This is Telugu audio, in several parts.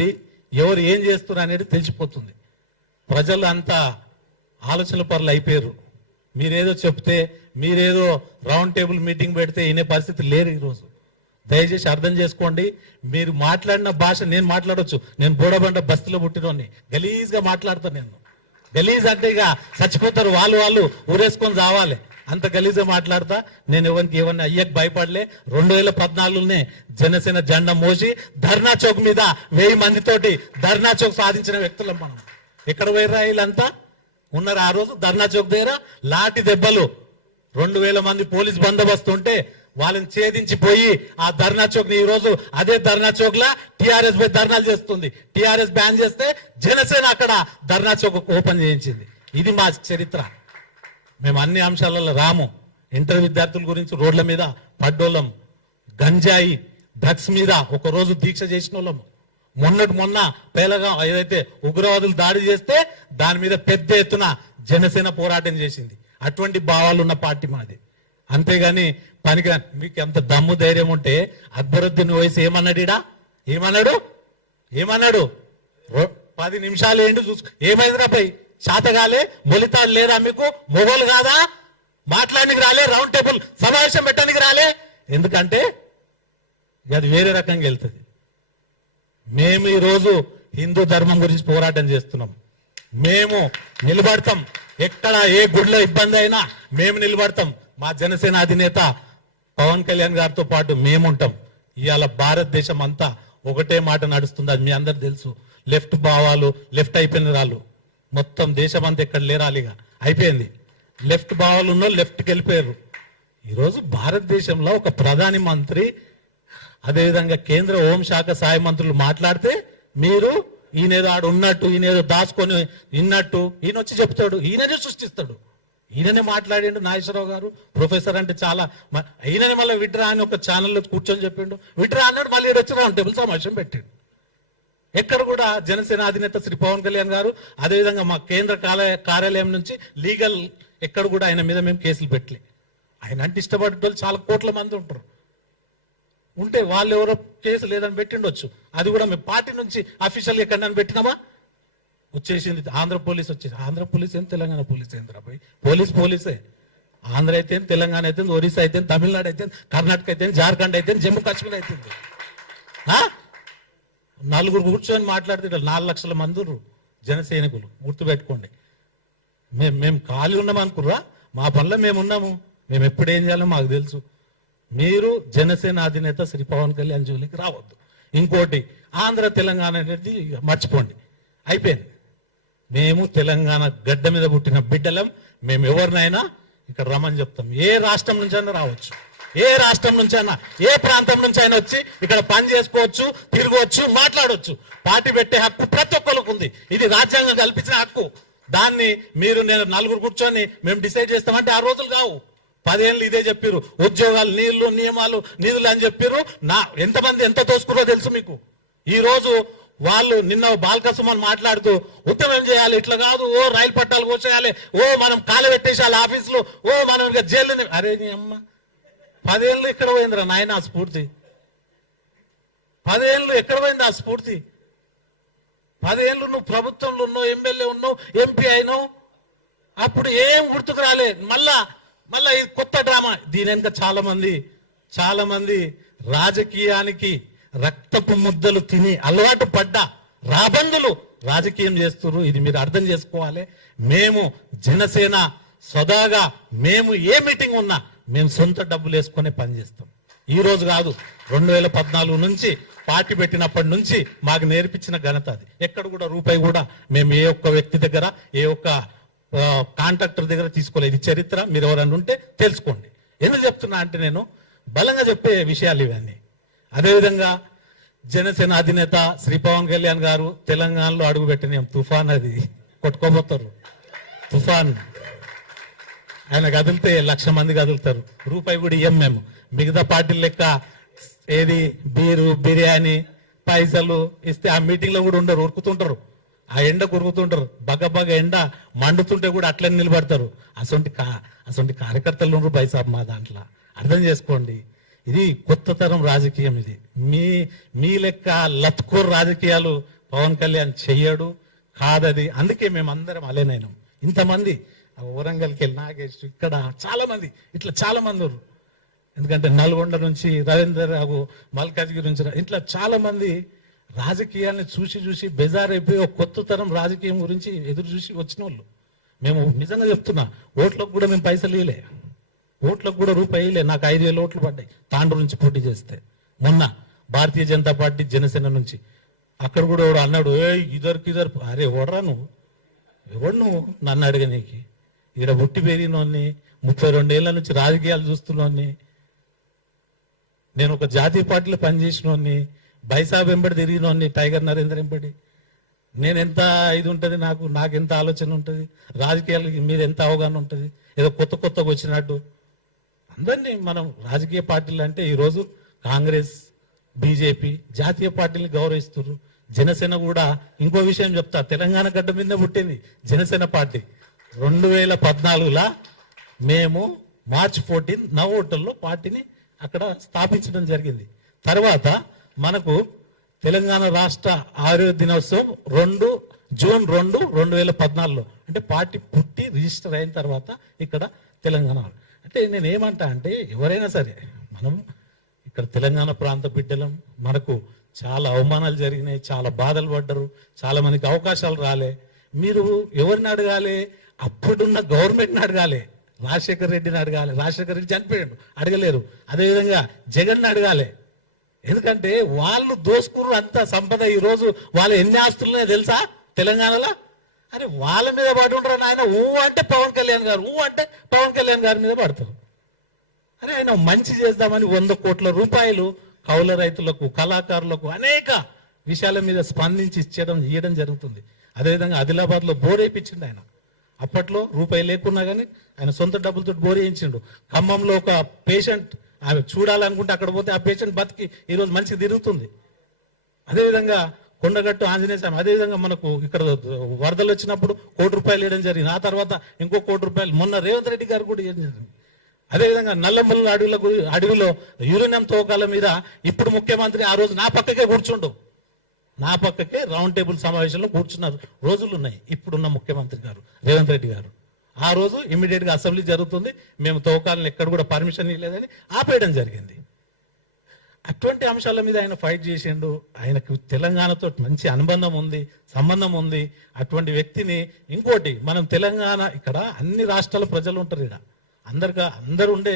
చూడండి, ఎవరు ఏం చేస్తున్నారు అనేది తెలిసిపోతుంది. ప్రజలు అంతా ఆలోచన పరులు అయిపోయారు. మీరేదో చెప్తే, మీరేదో రౌండ్ టేబుల్ మీటింగ్ పెడితే వినే పరిస్థితి లేరు ఈరోజు. దయచేసి అర్థం చేసుకోండి. మీరు మాట్లాడిన భాష నేను మాట్లాడవచ్చు. నేను బోడబండ బస్తీలో పుట్టినోని, గలీజ్గా మాట్లాడతాను. నేను గలీజ్ అంటే ఇక చచ్చిపోతారు వాళ్ళు ఊరేసుకొని చావాలి, అంత గలీజ్గా మాట్లాడతా. నేను ఎవరిని అయ్యకు భయపడలే. 2014లోనే జనసేన జెండా మోసి ధర్నా చౌక్ మీద 1000 మందితోటి ధర్నా చౌక్ సాధించిన వ్యక్తులం మనం. ఎక్కడ పోయిరా వీళ్ళంతా ఉన్నారు ఆ రోజు ధర్నా చౌక్ దగ్గర? లాఠీ దెబ్బలు, 2000 మంది పోలీస్ బందోబస్తు ఉంటే వాళ్ళని ఛేదించిపోయి ఆ ధర్నా చౌక్ ని ఈ రోజు అదే ధర్నా చౌక్ లా టీఆర్ఎస్ పై ధర్నాలు చేస్తుంది. టీఆర్ఎస్ బ్యాన్ చేస్తే జనసేన అక్కడ ధర్నా చౌక్ ఓపెన్ చేయించింది. ఇది మా చరిత్ర. మేము అన్ని అంశాలలో రాము. ఇంటర్ విద్యార్థుల గురించి రోడ్ల మీద పడ్డోళ్ళం, గంజాయి డ్రగ్స్ మీద ఒక రోజు దీక్ష చేసిన వాళ్ళం. మొన్న పేలగా ఏదైతే ఉగ్రవాదులు దాడి చేస్తే దాని మీద పెద్ద ఎత్తున జనసేన పోరాటం చేసింది. అటువంటి భావాలు ఉన్న పార్టీ మనది. అంతేగాని పనికి మీకు ఎంత దమ్ము ధైర్యం ఉంటే అక్బరుద్దీన్ వయసు ఏమన్నాడు 10 నిమిషాలు ఏంటి చూసుకో. ఏమైందిరా పై శాతగాలే మొలితాడు లేదా మీకు? మొగోలు కాదా? మాట్లాడడానికి రాలే, రౌండ్ టేబుల్ సమావేశం పెట్టడానికి రాలే. ఎందుకంటే అది వేరే రకంగా వెళ్తుంది. మేము ఈరోజు హిందూ ధర్మం గురించి పోరాటం చేస్తున్నాం. మేము నిలబడతాం. ఎక్కడ ఏ గుడిలో ఇబ్బంది అయినా మేము నిలబడతాం. మా జనసేన అధినేత పవన్ కళ్యాణ్ గారితో పాటు మేముంటాం. ఇవాళ భారతదేశం అంతా ఒకటే మాట నడుస్తుంది, అది మీ అందరు తెలుసు. లెఫ్ట్ భావాలు లెఫ్ట్ అయిపోయిన వాళ్ళు మొత్తం దేశం అంతా ఎక్కడ లేరాలిగా అయిపోయింది. లెఫ్ట్ భావాలు ఉన్న లెఫ్ట్కి వెళ్ళిపోయారు. ఈరోజు భారతదేశంలో ఒక ప్రధాని మంత్రి, అదేవిధంగా కేంద్ర హోంశాఖ సహాయ మంత్రులు మాట్లాడితే మీరు ఈయనేదో ఆడు ఉన్నట్టు, ఈయనేదో దాచుకొని విన్నట్టు ఈయన వచ్చి చెప్తాడు. ఈయననే సృష్టిస్తాడు. ఈయననే మాట్లాడిండు నాగేశ్వరరావు గారు, ప్రొఫెసర్ అంటే చాలా. ఈయననే మళ్ళీ విడ్రా అని ఒక ఛానల్లో కూర్చొని చెప్పిండు. విడ్రా అన్నాడు, మళ్ళీ వచ్చి రౌండ్ టేబుల్ సమావేశం పెట్టాడు. ఎక్కడ కూడా జనసేన అధినేత శ్రీ పవన్ కళ్యాణ్ గారు, అదేవిధంగా మా కేంద్ర కార్యాలయం నుంచి లీగల్ ఎక్కడ కూడా ఆయన మీద మేము కేసులు పెట్టలే. ఆయన అంటే ఇష్టపడే చాలా కోట్ల మంది ఉంటారు. ఉంటే వాళ్ళు ఎవరో కేసు లేదని పెట్టిండొచ్చు. అది కూడా మేము పార్టీ నుంచి అఫీషియల్ ఎక్కడైనా పెట్టినామా? వచ్చేసింది ఆంధ్ర పోలీస్ వచ్చేసి. ఆంధ్ర పోలీస్ ఏం తెలంగాణ పోలీస్ ఏంద్రా పోయి? పోలీసే. ఆంధ్ర అయితే, తెలంగాణ అయితే, ఒరిస్సా అయితే, తమిళనాడు అయితే, కర్ణాటక అయితే, జార్ఖండ్ అయితే, జమ్మూ కాశ్మీర్ అయితే. నలుగురు కూర్చొని మాట్లాడితే 4 లక్షల మంది జన సైనికులు. గుర్తుపెట్టుకోండి. మేము ఖాళీ ఉన్నాం అనుకుర్రా? మా పనిలో మేము ఉన్నాము. మేము ఎప్పుడు ఏం చేయాలో మాకు తెలుసు. మీరు జనసేన అధినేత శ్రీ పవన్ కళ్యాణ్ జోలికి రావద్దు. ఇంకోటి, ఆంధ్ర తెలంగాణ అనేది మర్చిపోండి, అయిపోయింది. మేము తెలంగాణ గడ్డ మీద పుట్టిన బిడ్డలం. మేము ఎవరినైనా ఇక్కడ రమ్మని చెప్తాం. ఏ రాష్ట్రం నుంచి అయినా రావచ్చు, ఏ రాష్ట్రం నుంచి అయినా, ఏ ప్రాంతం నుంచి అయినా వచ్చి ఇక్కడ పని చేసుకోవచ్చు, తిరగవచ్చు, మాట్లాడవచ్చు. పార్టీ పెట్టే హక్కు ప్రతి ఒక్కరికి ఉంది. ఇది రాజ్యాంగం కల్పించిన హక్కు. దాన్ని మీరు నేను నలుగురు కూర్చొని మేము డిసైడ్ చేస్తామంటే ఆ రోజులు కావు. 10 ఏళ్ళు ఇదే చెప్పారు. ఉద్యోగాలు, నీళ్లు, నియమాలు, నిధులు అని చెప్పారు. ఎంతమంది ఎంత దోసుకున్నారో తెలుసు మీకు. ఈ రోజు వాళ్ళు నిన్న బాలకసుమని మాట్లాడుతూ ఉద్యమం చేయాలి, ఇట్లా కాదు, ఓ రైలు పట్టాలు కోసేయాలి, ఓ మనం కాలు పెట్టేసాలి ఆఫీసులు, ఓ మనం ఇక జైలు. అరే నీ అమ్మ, 10 ఏళ్ళు ఎక్కడ పోయిందిరా నాయన ఆ స్ఫూర్తి? 10 ఏళ్ళు ఎక్కడ పోయింది ఆ స్ఫూర్తి? 10 ఏళ్ళు నువ్వు ప్రభుత్వంలో ఉన్నావు, ఎమ్మెల్యే ఉన్నావు, ఎంపీ అయినావు, అప్పుడు ఏం గుర్తుకు రాలే. మళ్ళా ఇది కొత్త డ్రామా. దీని వెనుక చాలా మంది రాజకీయానికి రక్తపు ముద్దలు తిని అలవాటు పడ్డ రాబందులు రాజకీయం చేస్తున్నారు. ఇది మీరు అర్థం చేసుకోవాలి. మేము జనసేన సదాగా మేము ఏ మీటింగ్ ఉన్నా మేము సొంత డబ్బులు వేసుకునే పనిచేస్తాం. ఈ రోజు కాదు, 2014 నుంచి పార్టీ పెట్టినప్పటి నుంచి మాకు నేర్పించిన ఘనత అది. ఎక్కడ కూడా రూపాయి కూడా మేము ఏ ఒక్క వ్యక్తి దగ్గర, ఏ ఒక్క కాంట్రాక్టర్ దగ్గర తీసుకోలేదు. ఇది చరిత్ర. మీరు ఎవరన్నా ఉంటే తెలుసుకోండి. ఎందుకు చెప్తున్నా అంటే నేను బలంగా చెప్పే విషయాలు ఇవన్నీ. అదేవిధంగా జనసేన అధినేత శ్రీ పవన్ కళ్యాణ్ గారు తెలంగాణలో అడుగుపెట్టిన తుఫాన్, అది కొట్టుకోబోతారు. తుఫాన్ ఆయన కదిలితే 1,00,000 మంది కదులుతారు. రూపాయి కూడా ఇయ్యం మేము. మిగతా పార్టీల లెక్క ఏది బీరు, బిర్యానీ, పైసలు ఇస్తే ఆ మీటింగ్ లో కూడా ఉండరు, ఉరుకుతుంటారు. ఆ ఎండ కురుకుతుంటారు. బగ ఎండ మండుతుంటే కూడా అట్లనే నిలబడతారు. అసొంటి కార్యకర్తలు ఉన్నారు బైసాబ్ మా దాంట్లో. అర్థం చేసుకోండి. ఇది కొత్త తరం రాజకీయం. ఇది మీ లెక్క లత్కోర్ రాజకీయాలు పవన్ కళ్యాణ్ చెయ్యడు, కాదది. అందుకే మేము అందరం అలేనైనాం. ఇంతమంది వరంగల్కి వెళ్ళి నాగేష్, ఇక్కడ చాలా మంది, ఇట్లా చాలా మంది ఉన్నారు. ఎందుకంటే నల్గొండ నుంచి రవీందర్ రావు, మల్కాజ్గిరి నుంచి ఇట్లా చాలా మంది రాజకీయాన్ని చూసి చూసి బెజారైపోయి ఒక కొత్త తరం రాజకీయం గురించి ఎదురు చూసి వచ్చిన వాళ్ళు. మేము నిజంగా చెప్తున్నా, ఓట్లకు కూడా మేము పైసలు ఇవ్వలే, ఓట్లకు కూడా రూపాయి ఇవ్వలే. నాకు 5,000 ఓట్లు పడ్డాయి తాండ్రు నుంచి పోటీ చేస్తే. మొన్న భారతీయ జనతా పార్టీ జనసేన నుంచి అక్కడ కూడా ఎవడు అన్నాడు, ఇదర్ అరే ఓడరా నువ్వు, ఎవడు నువ్వు నన్ను అడగనీకి? ఇక్కడ పుట్టి పెరిగినోన్ని, 32 ఏళ్ల నుంచి రాజకీయాలు చూస్తున్నోన్ని, నేను ఒక జాతీయ పార్టీలో పనిచేసినోన్ని, బైసాబ్ వెంబడి తిరిగినోన్ని, టైగర్ నరేంద్ర వెంబడి. నేను ఎంత ఇది ఉంటుంది, నాకెంత ఆలోచన ఉంటుంది, రాజకీయాలకి మీద ఎంత అవగాహన ఉంటుంది. ఏదో కొత్తగా వచ్చినట్టు అందరినీ మనం రాజకీయ పార్టీలు అంటే ఈరోజు కాంగ్రెస్, బీజేపీ జాతీయ పార్టీని గౌరవిస్తున్నారు. జనసేన కూడా ఇంకో విషయం చెప్తా, తెలంగాణ గడ్డ మీద పుట్టింది జనసేన పార్టీ. 2014 మేము March 14 నవోటల్లో పార్టీని అక్కడ స్థాపించడం జరిగింది. తర్వాత మనకు తెలంగాణ రాష్ట్ర ఆరోగ్య దినోత్సవం జూన్ 2, 2014 అంటే పార్టీ పుట్టి రిజిస్టర్ అయిన తర్వాత ఇక్కడ తెలంగాణ. అంటే నేను ఏమంటా అంటే, ఎవరైనా సరే మనం ఇక్కడ తెలంగాణ ప్రాంత బిడ్డలం, మనకు చాలా అవమానాలు జరిగినాయి, చాలా బాధలు పడ్డరు, చాలా మందికి అవకాశాలు రాలే. మీరు ఎవరిని అడగాలి? అప్పుడున్న గవర్నమెంట్ని అడగాలి, రాజశేఖర రెడ్డిని అడగాలి. రాజశేఖర రెడ్డి చనిపోయాడు, అడగలేరు. అదేవిధంగా జగన్ అడగాలి, ఎందుకంటే వాళ్ళు దోసుకున్నారు అంత సంపద. ఈ రోజు వాళ్ళ ఎన్ని ఆస్తులున్నాయో తెలుసా తెలంగాణలో? అరే వాళ్ళ మీద పడి ఉండరు ఆయన. అంటే పవన్ కళ్యాణ్ గారు, అంటే పవన్ కళ్యాణ్ గారి మీద పడతారు. అరే ఆయన మంచి చేద్దామని 100 కోట్ల రూపాయలు కౌలు రైతులకు, కళాకారులకు అనేక విషయాల మీద స్పందించి ఇవ్వడం జరుగుతుంది. అదేవిధంగా ఆదిలాబాద్ లో బోర్ వేయించిండు ఆయన. అప్పట్లో రూపాయి లేకున్నా కానీ ఆయన సొంత డబ్బులతో బోర్ వేయించిండు. ఖమ్మంలో ఒక పేషెంట్ ఆమె చూడాలనుకుంటే అక్కడ పోతే ఆ పేషెంట్ బతికి ఈరోజు మంచిగా తిరుగుతుంది. అదేవిధంగా కొండగట్టు ఆంజనేయ స్వామి, అదేవిధంగా మనకు ఇక్కడ వరదలు వచ్చినప్పుడు ₹1 కోటి వేయడం జరిగింది. ఆ తర్వాత ఇంకో ₹1 కోటి మొన్న రేవంత్ రెడ్డి గారు కూడా వేయడం జరిగింది. అదేవిధంగా నల్లమల్ల అడవిలో యురేనియం తవ్వకాల మీద ఇప్పుడు ముఖ్యమంత్రి ఆ రోజు నా పక్కకే కూర్చుండు, నా పక్కకే రౌండ్ టేబుల్ సమావేశంలో కూర్చున్న రోజులు ఉన్నాయి ఇప్పుడున్న ముఖ్యమంత్రి గారు రేవంత్ రెడ్డి గారు. ఆ రోజు ఇమీడియట్ గా అసెంబ్లీ జరుగుతుంది, మేము తవ్వకాలను ఎక్కడ కూడా పర్మిషన్ ఇవ్వలేదని ఆపేయడం జరిగింది. అటువంటి అంశాల మీద ఆయన ఫైట్ చేసిండు. ఆయనకు తెలంగాణతో మంచి అనుబంధం ఉంది, సంబంధం ఉంది. అటువంటి వ్యక్తిని ఇంకోటి, మనం తెలంగాణ ఇక్కడ అన్ని రాష్ట్రాల ప్రజలు ఉంటారు, ఇక్కడ అందరూ ఉండే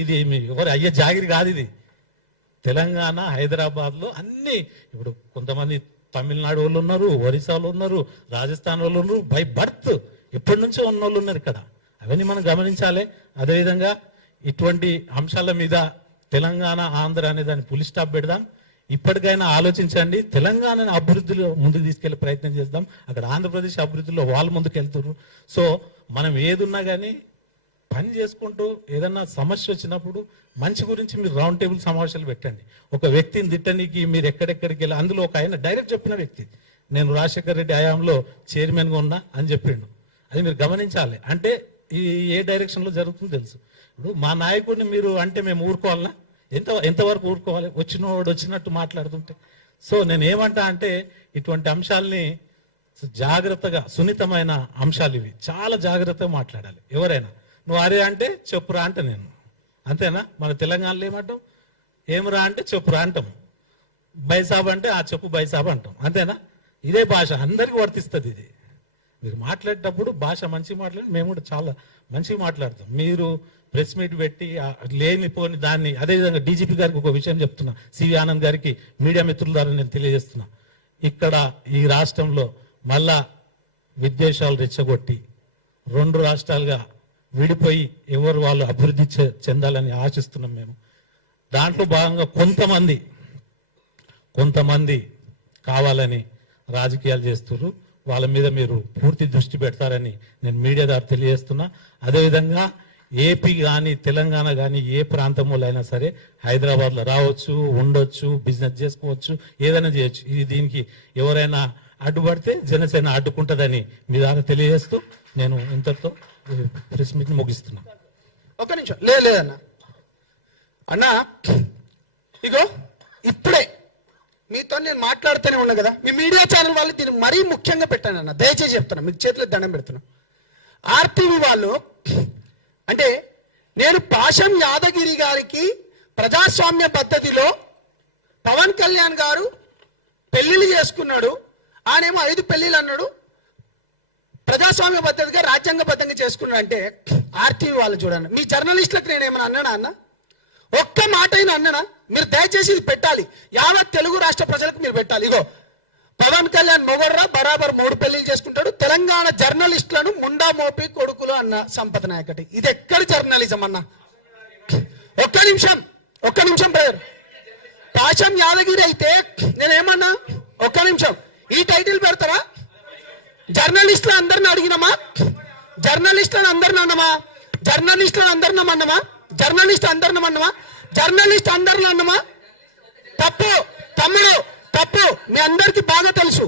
ఇది ఎవరు అయ్యే జాగిరి కాదు ఇది. తెలంగాణ హైదరాబాద్ లో అన్ని, ఇప్పుడు కొంతమంది తమిళనాడు వాళ్ళు ఉన్నారు, ఒరిస్సాలో ఉన్నారు, రాజస్థాన్ వాళ్ళు ఉన్నారు, బై బర్త్ ఎప్పటి నుంచో ఉన్న వాళ్ళు ఉన్నారు ఇక్కడ. అవన్నీ మనం గమనించాలి. అదేవిధంగా ఇటువంటి అంశాల మీద తెలంగాణ, ఆంధ్ర అనే దాన్ని పులి స్టాప్ పెడదాం. ఇప్పటికైనా ఆలోచించండి, తెలంగాణను అభివృద్ధిలో ముందుకు తీసుకెళ్లే ప్రయత్నం చేద్దాం. అక్కడ ఆంధ్రప్రదేశ్ అభివృద్ధిలో వాళ్ళు ముందుకు వెళ్తున్నారు. సో మనం ఏదున్నా కానీ పని చేసుకుంటూ ఏదన్నా సమస్య వచ్చినప్పుడు మంచి గురించి మీరు రౌండ్ టేబుల్ సమావేశాలు పెట్టండి. ఒక వ్యక్తిని తిట్టనికి మీరు ఎక్కడెక్కడికి వెళ్ళి, అందులో ఒక ఆయన డైరెక్ట్ చెప్పిన వ్యక్తి, నేను రాజశేఖర రెడ్డి హయాంలో చైర్మన్గా ఉన్నా అని చెప్పిండు. అది మీరు గమనించాలి. అంటే ఈ ఏ డైరెక్షన్ లో జరుగుతుందో తెలుసు. ఇప్పుడు మా నాయకుడిని మీరు అంటే మేము ఊరుకోవాలనా? ఎంతవరకు ఊరుకోవాలి? వచ్చినవాడు వచ్చినట్టు మాట్లాడుతుంటే. సో నేను ఏమంటా అంటే, ఇటువంటి అంశాలని జాగ్రత్తగా, సున్నితమైన అంశాలు ఇవి, చాలా జాగ్రత్తగా మాట్లాడాలి. ఎవరైనా నువ్వు అరే అంటే చెప్పురా అంటే నేను, అంతేనా? మన తెలంగాణలో ఏమంటాం? ఏమరా అంటే చెప్పురా అంటాం. బైసాబ్ అంటే ఆ చెప్పు బైసాబ్ అంటాం, అంతేనా? ఇదే భాష అందరికీ వర్తిస్తుంది. ఇది మీరు మాట్లాడేటప్పుడు భాష మంచిగా మాట్లాడి, మేము కూడా చాలా మంచిగా మాట్లాడతాం. మీరు ప్రెస్ మీట్ పెట్టి లేనిపోని దాన్ని, అదేవిధంగా డీజీపీ గారికి ఒక విషయం చెప్తున్నా, సివి ఆనంద్ గారికి మీడియా మిత్రుల ద్వారా నేను తెలియజేస్తున్నా, ఇక్కడ ఈ రాష్ట్రంలో మళ్ళా విద్వేషాలు రెచ్చగొట్టి 2 రాష్ట్రాలుగా విడిపోయి ఎవరు వాళ్ళు అభివృద్ధి చెందాలని ఆశిస్తున్నాం మేము. దాంట్లో భాగంగా కొంతమంది కావాలని రాజకీయాలు చేస్తున్నారు. వాళ్ళ మీద మీరు పూర్తి దృష్టి పెడతారని నేను మీడియా ద్వారా తెలియజేస్తున్నా. అదేవిధంగా ఏపీ కానీ తెలంగాణ కానీ ఏ ప్రాంతంలో అయినా సరే హైదరాబాద్ లో రావచ్చు, ఉండొచ్చు, బిజినెస్ చేసుకోవచ్చు, ఏదైనా చేయొచ్చు. ఇది దీనికి ఎవరైనా అడ్డుపడితే జనసేన అడ్డుకుంటుందని మీ ద్వారా తెలియజేస్తూ నేను ఇంతతో ప్రెస్ మీట్ ముగిస్తున్నా. ఒక నిమిషం లేదన్నా, అన్నా ఇగో ఇప్పుడే మీతో నేను మాట్లాడుతూనే ఉన్నా కదా, మీ మీడియా ఛానల్ వాళ్ళు దీన్ని మరీ ముఖ్యంగా పెట్టాను అన్న, దయచేసి చెప్తున్నా, మీకు చేతిలో దండం పెడుతున్నా. ఆర్టీవీ వాళ్ళు అంటే నేను పాషం యాదగిరి గారికి ప్రజాస్వామ్య పద్ధతిలో పవన్ కళ్యాణ్ గారు పెళ్లిళ్ళు చేసుకున్నాడు, ఆయనేమో 5 పెళ్లిళ్ళు అన్నాడు, ప్రజాస్వామ్య పద్ధతిగా రాజ్యాంగబద్ధంగా చేసుకున్నాడు అంటే ఆర్టీవీ వాళ్ళు చూడండి. మీ జర్నలిస్టులకు నేను ఏమైనా అన్నానా అన్న? ఒక్క మాట అయినా అన్నానా? మీరు దయచేసి ఇది పెట్టాలి, యావత్ తెలుగు రాష్ట్ర ప్రజలకు మీరు పెట్టాలి. ఇగో పవన్ కళ్యాణ్ మొగర్రా బరాబర్ 3 పెళ్లిళ్ళు చేసుకుంటాడు, తెలంగాణ జర్నలిస్టులను ముండా మోపి కొడుకులు అన్న సంపద నాయకటి. ఇది ఎక్కడి జర్నలిజం అన్న? ఒక్క నిమిషం బ్రదర్. పాషం యాదగిరి అయితే నేనేమన్నా, ఒక్క నిమిషం, ఈ టైటిల్ పెడతారా? జర్నలిస్టులు అందరిని అడిగినమా? జర్నలిస్టులను అందరిని అన్నమా? జర్నలిస్ట్ అందరిని అన్నమా? తప్పు తమ్ముడు, తప్పు. మీ అందరికి బాగా తెలుసు.